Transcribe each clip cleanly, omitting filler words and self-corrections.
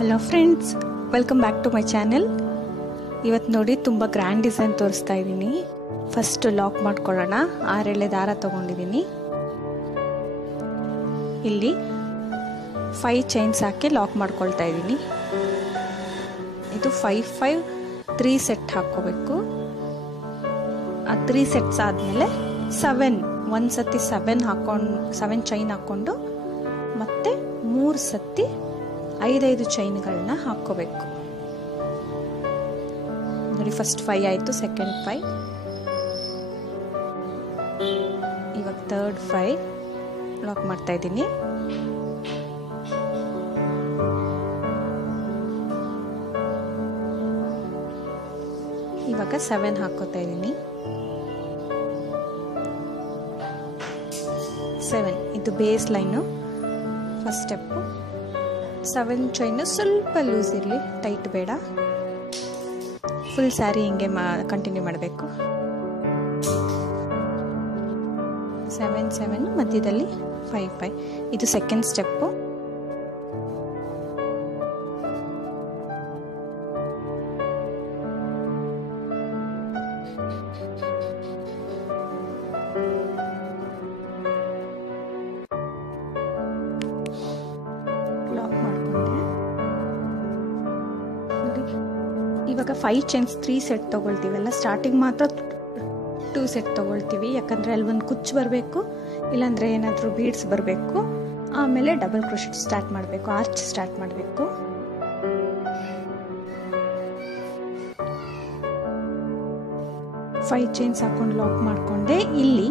Hello friends, welcome back to my channel. ಇವತ್ತು ನೋಡಿ ತುಂಬ ಗ್ರ್ಯಾಂಡ್ ಡಿಸೈನ್ ತೋರಿಸ್ತಾ ಇದ್ದೀನಿ. ಫಸ್ಟ್ ಲಾಕ್ ಮಾಡ್ಕೊಳ್ಳೋಣ. 6 ಎಳೆ ದಾರ ತೊಗೊಂಡಿದ್ದೀನಿ. ಇಲ್ಲಿ 5 ಚೈನ್ಸ್ ಹಾಕಿ ಲಾಕ್ ಮಾಡ್ಕೊಳ್ತಾ ಇದ್ದೀನಿ. ಇದು 5 3 ಸೆಟ್ ಹಾಕ್ಕೋಬೇಕು. ಆ 3 ಸೆಟ್ಸ್ ಆದಮೇಲೆ 7 ಒಂದು ಸತಿ 7 ಚೈನ್ ಹಾಕ್ಕೊಂಡು ಮತ್ತೆ 3 ಸತಿ 5 ಚೈನ್ಗಳನ್ನ ಹಾಕ್ಕೋಬೇಕು. ನೋಡಿ, ಫಸ್ಟ್ 5 ಆಯಿತು, ಸೆಕೆಂಡ್ 5, ಇವಾಗ ಥರ್ಡ್ 5 ಲಾಕ್ ಮಾಡ್ತಾ ಇದ್ದೀನಿ. ಇವಾಗ 7 ಹಾಕೋತಾ ಇದ್ದೀನಿ. 7 ಇದು base line, first step. 7 chain ಸ್ವಲ್ಪ ಲೂಸ್ ಇರಲಿ, ಟೈಟ್ ಬೇಡ. ಫುಲ್ ಸ್ಯಾರಿ ಹಿಂಗೆ ಕಂಟಿನ್ಯೂ ಮಾಡಬೇಕು. 7 ಮಧ್ಯದಲ್ಲಿ 5 ಇದು ಸೆಕೆಂಡ್ ಸ್ಟೆಪ್ಪು. ಇವಾಗ 5 ಚೈನ್ಸ್ 3 ಸೆಟ್ ತೊಗೊಳ್ತೀವಲ್ಲ, ಸ್ಟಾರ್ಟಿಂಗ್ ಮಾತ್ರ 2 ಸೆಟ್ ತೊಗೊಳ್ತೀವಿ. ಯಾಕಂದರೆ ಅಲ್ಲಿ ಒಂದು ಕುಚ್ಚು ಬರಬೇಕು, ಇಲ್ಲಾಂದರೆ ಏನಾದರೂ ಬೀಡ್ಸ್ ಬರಬೇಕು. ಆಮೇಲೆ ಡಬಲ್ ಕ್ರೋಶೆಟ್ ಸ್ಟಾರ್ಟ್ ಮಾಡಬೇಕು, ಆರ್ಚ್ ಸ್ಟಾರ್ಟ್ ಮಾಡಬೇಕು. ಫೈವ್ ಚೈನ್ಸ್ ಹಾಕೊಂಡು ಲಾಕ್ ಮಾಡಿಕೊಂಡೆ. ಇಲ್ಲಿ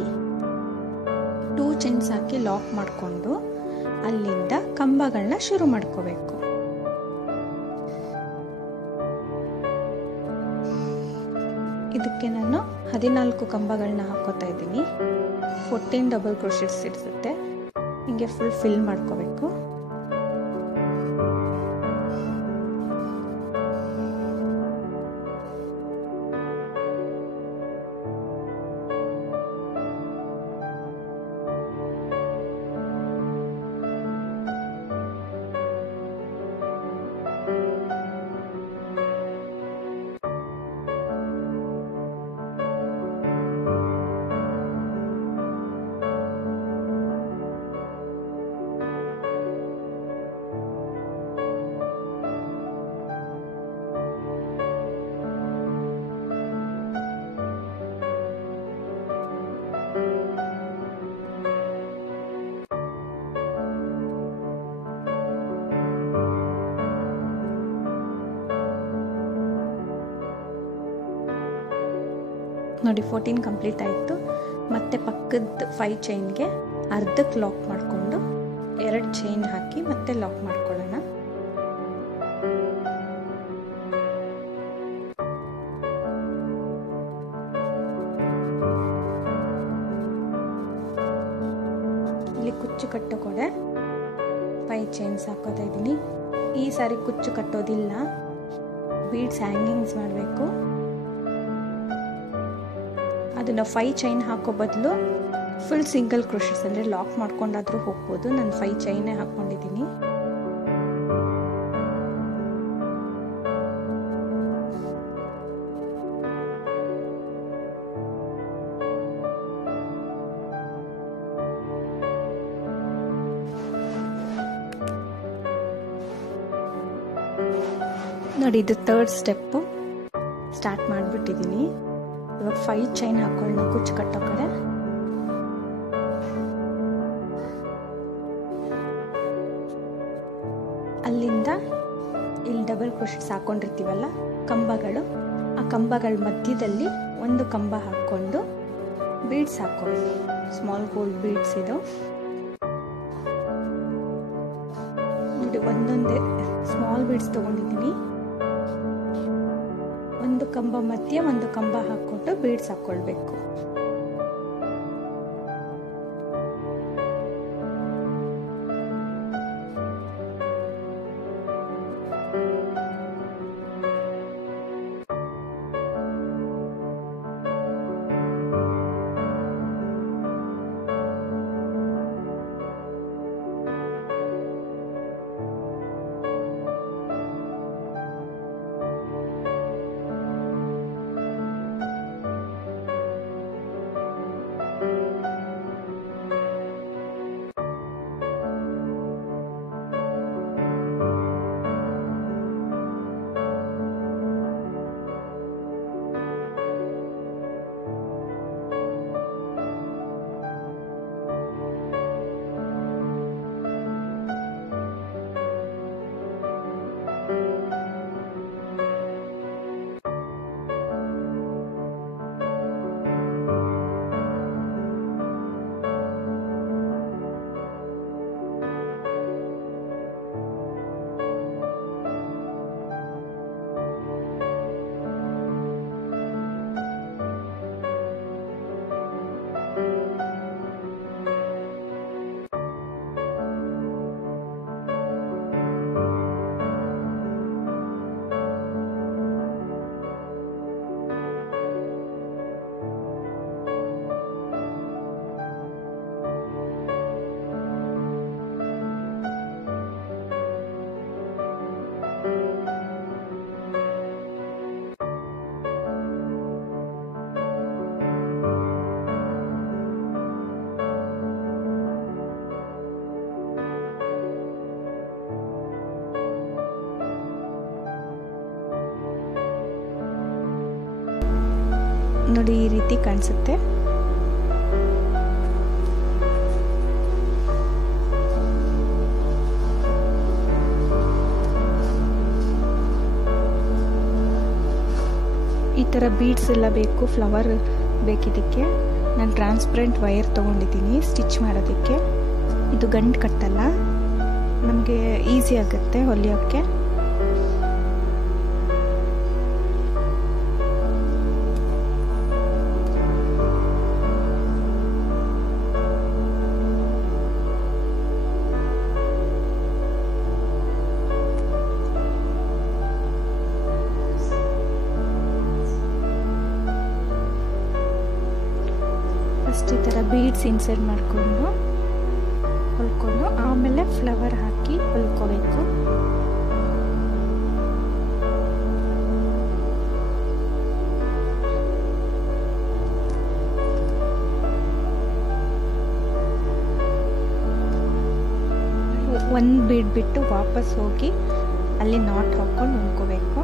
2 ಚೈನ್ಸ್ ಹಾಕಿ ಲಾಕ್ ಮಾಡಿಕೊಂಡು ಅಲ್ಲಿಂದ ಕಂಬಗಳನ್ನ ಶುರು ಮಾಡ್ಕೋಬೇಕು. ಇದಕ್ಕೆ ನಾನು 14 ಕಂಬಗಳನ್ನ ಹಾಕೋತಾ ಇದ್ದೀನಿ. 14 ಡಬಲ್ ಕ್ರೋಶೆಟ್ಸ್ ಇರಿಸುತ್ತೆ. ಹಿಂಗೆ ಫುಲ್ ಫಿಲ್ ಮಾಡ್ಕೋಬೇಕು. ನೋಡಿ, 14 ಕಂಪ್ಲೀಟ್ ಆಯಿತು. ಮತ್ತೆ ಪಕ್ಕದ 5 ಚೈನ್ಗೆ ಅರ್ಧಕ್ಕೆ ಲಾಕ್ ಮಾಡಿಕೊಂಡು 2 ಚೈನ್ ಹಾಕಿ ಮತ್ತೆ ಲಾಕ್ ಮಾಡ್ಕೊಳ್ಳೋಣ. ಇಲ್ಲಿ ಕುಚ್ಚು ಕಟ್ಟೋ ಕಡೆ 5 ಚೈನ್ಸ್ ಹಾಕೋತಾ ಇದ್ದೀನಿ. ಈ ಸಾರಿ ಕುಚ್ಚು ಕಟ್ಟೋದಿಲ್ಲ, ಬೀಡ್ಸ್ ಹ್ಯಾಂಗಿಂಗ್ಸ್ ಮಾಡಬೇಕು. ಅದನ್ನು 5 ಚೈನ್ ಹಾಕೋ ಬದಲು ಫುಲ್ ಸಿಂಗಲ್ ಕ್ರೋಶೆಟ್ಸ್ ಅಂದರೆ ಲಾಕ್ ಮಾಡ್ಕೊಂಡಾದ್ರೂ ಹೋಗ್ಬೋದು. ನಾನು 5 ಚೈನೇ ಹಾಕ್ಕೊಂಡಿದ್ದೀನಿ. ನೋಡಿ, ಇದು ಥರ್ಡ್ ಸ್ಟೆಪ್ಪು ಸ್ಟಾರ್ಟ್ ಮಾಡಿಬಿಟ್ಟಿದ್ದೀನಿ. ಇವಾಗ 5 ಚೈನ್ ಹಾಕೊಳ್ಳೋಣ ಕುಚ್ಚು ಕಟ್ಟೋ ಕಡೆ. ಅಲ್ಲಿಂದ ಇಲ್ಲಿ ಡಬಲ್ ಕ್ರೋಶೆಟ್ಸ್ ಹಾಕೊಂಡಿರ್ತೀವಲ್ಲ ಕಂಬಗಳು, ಆ ಕಂಬಗಳ ಮಧ್ಯದಲ್ಲಿ ಒಂದು ಕಂಬ ಹಾಕ್ಕೊಂಡು ಬೀಡ್ಸ್ ಹಾಕೊಳ್ಳಿ. ಸ್ಮಾಲ್ ಗೋಲ್ಡ್ ಬೀಡ್ಸ್ ಇದು. ನೋಡಿ, ಒಂದೊಂದೇ ಸ್ಮಾಲ್ ಬೀಡ್ಸ್ ತಗೊಂಡಿದ್ದೀನಿ. ಒಂದು ಕಂಬ ಮಧ್ಯೆ ಒಂದು ಕಂಬ ಹಾಕ್ಕೊಂಡು ಬೀಡ್ಸ್ ಹಾಕೊಳ್ಬೇಕು. ನೋಡಿ ಈ ರೀತಿ ಕಾಣಿಸುತ್ತೆ. ಈ ಥರ ಬೀಡ್ಸ್ ಎಲ್ಲ ಬೇಕು, ಫ್ಲವರ್ ಬೇಕಿದ್ದಕ್ಕೆ. ನಾನು ಟ್ರಾನ್ಸ್ಪರೆಂಟ್ ವೈರ್ ತೊಗೊಂಡಿದ್ದೀನಿ ಸ್ಟಿಚ್ ಮಾಡೋದಕ್ಕೆ. ಇದು ಗಂಟು ಕಟ್ಟಲ್ಲ, ನಮಗೆ ಈಸಿ ಆಗುತ್ತೆ ಹೊಲಿಯೋಕ್ಕೆ. ಫಸ್ಟ್ ಈ ಥರ ಬೀಡ್ಸ್ ಇನ್ಸರ್ಟ್ ಮಾಡಿಕೊಂಡು ಹೊಲ್ಕೊಂಡು ಆಮೇಲೆ ಫ್ಲವರ್ ಹಾಕಿ ಹೊಲ್ಕೋಬೇಕು. ಒಂದು ಬೀಡ್ ಬಿಟ್ಟು ವಾಪಸ್ ಹೋಗಿ ಅಲ್ಲಿ ನಾಟ್ ಹಾಕೊಂಡು ಹೊಲ್ಕೋಬೇಕು.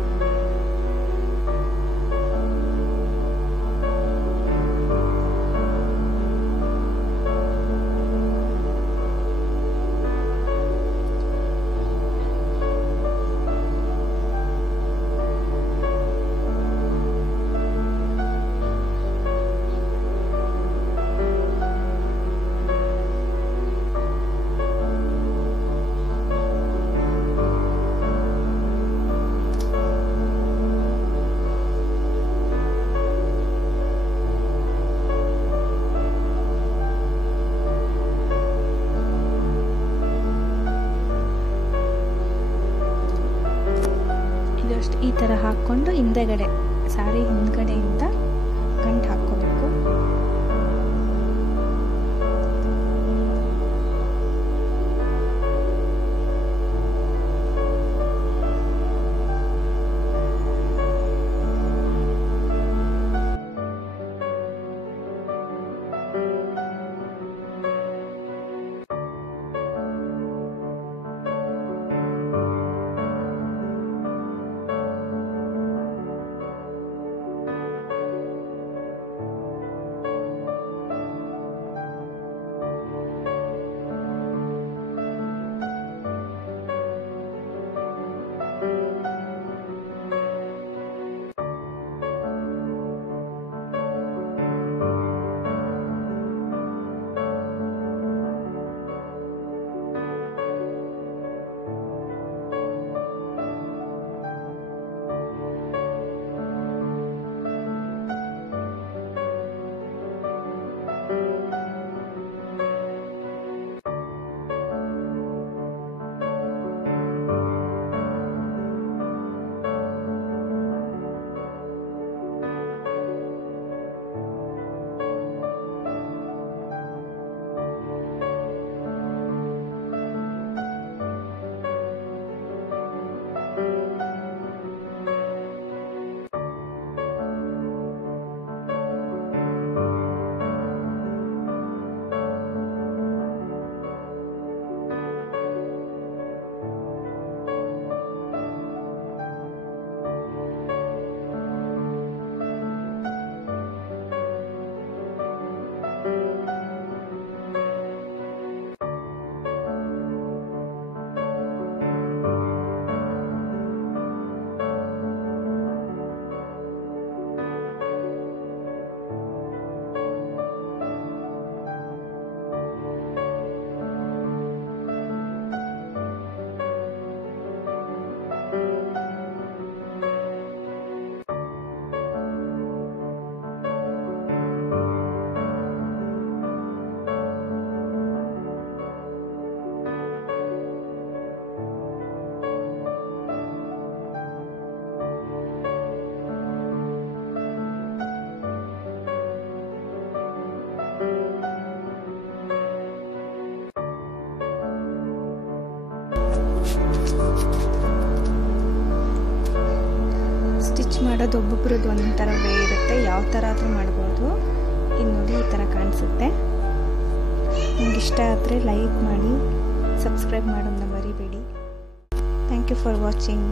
ಈ ಥರ ಹಾಕ್ಕೊಂಡು ಹಿಂದೆಗಡೆ ಸಾರಿ ಹಿಂದ್ಗಡೆಯಿಂದ ಗಂಟು ಹಾಕ್ಕೋಬೇಕು. ಸ್ಟಿಚ್ ಮಾಡೋದು ಒಬ್ಬೊಬ್ರದ್ದು ಒಂಥರ ವೇ ಇರುತ್ತೆ, ಯಾವ ಥರ ಆದರೂ ಮಾಡ್ಬೋದು. ಇದು ನೋಡಿ ಈ ಥರ ಕಾಣಿಸುತ್ತೆ. ನಿಮ್ಗೆ ಇಷ್ಟ ಆದರೆ ಲೈಕ್ ಮಾಡಿ, ಸಬ್ಸ್ಕ್ರೈಬ್ ಮಾಡೋದನ್ನ ಮರಿಬೇಡಿ. Thank you for watching.